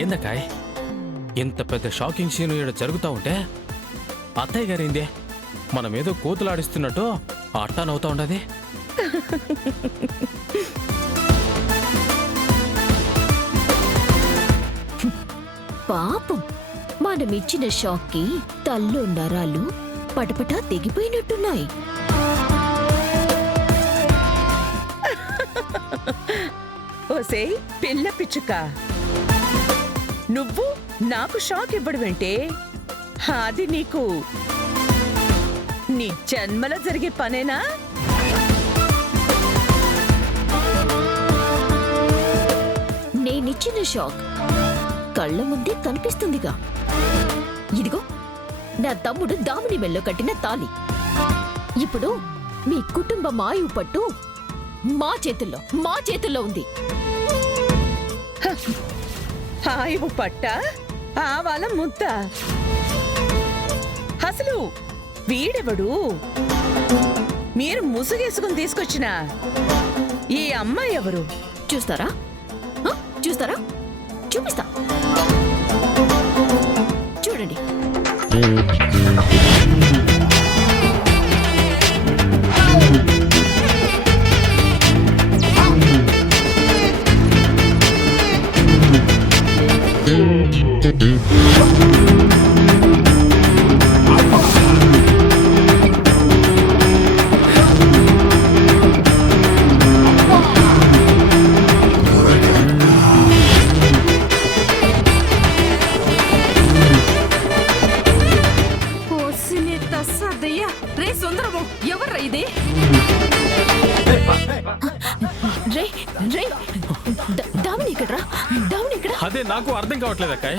ఏందకాయ్ ఇంత పెద్ద shocking scene ఇక్కడ జరుగుతా ఉంటే అత్తయ్య గారిందే మనమేదో కూతులాడిస్తున్నట్టు అట్టా నవ్వుతా ఉండది. పాపం మనమిచ్చిన షాక్ కి తల్లో నరాలు పటపటా తెగిపోయినట్టున్నాయి. ఓసే పిల్ల పిచ్చుక, నువ్వు నాకు షాక్ ఇవ్వడమేంటే? అది నీకు నీ జన్మలో జరిగే పనేనా? నేనిచ్చిన షాక్ కళ్ళ ముందే కనిపిస్తుందిగా. ఇదిగో నా తమ్ముడు దామిని మెల్లో కట్టిన తాళి. ఇప్పుడు మీ కుటుంబం ఆయువు పట్టు మా చేతుల్లో ఉంది. ఆయువు పట్ట ఆవాల ముద్ద. అసలు వీడెవడు? మీరు ముసుగేసుకుని తీసుకొచ్చిన ఈ అమ్మాయి ఎవరు? చూస్తారా చూపిస్తా, చూడండి. అదే నాకు అర్థం కావట్లేదు అక్కాయ్,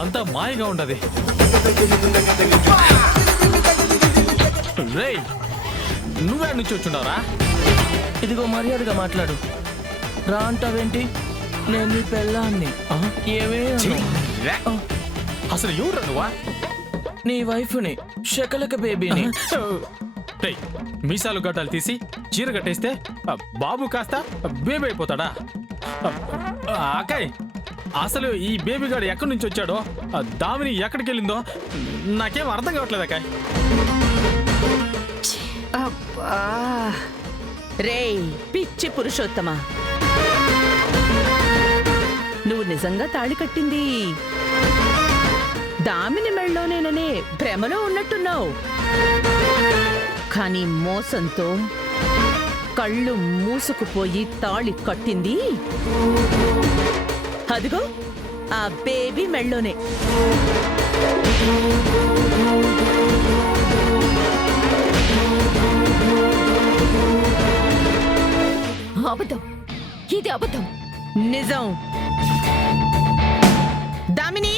అంతా మాయగా ఉండదు. రే నువ్వే నుంచి వచ్చుండవరా? ఇదిగో మర్యాదగా మాట్లాడు. రా అంటావేంటి? నేను నీ పెళ్ళాన్ని. ఏమే అసలు ఎవరు నువ్వా? నీ వైఫ్ని, శకలక బేబీని. మీసాలు గడ్డలు తీసి చీర కట్టేస్తే బాబు కాస్త బేబీ అయిపోతాడా? అక్కాయ్ అసలు ఈ బేబీ గాడు ఎక్కడి నుంచి వచ్చాడో, దామిని ఎక్కడికి వెళ్ళిందో నాకేం అర్థం కావట్లేదు అక్కాయ్. రే పిచ్చి పురుషోత్తమ, నువ్వు నిజంగా తాళి కట్టింది దామిని మెళ్ళోనేననే భ్రమలో ఉన్నట్టున్నావు. కానీ మోసంతో కళ్ళు మూసుకుపోయి తాళి కట్టింది అదిగో ఆ బేబీ మెళ్ళోనే. అబద్ధం, ఇది అబద్ధం. నిజం. దామిని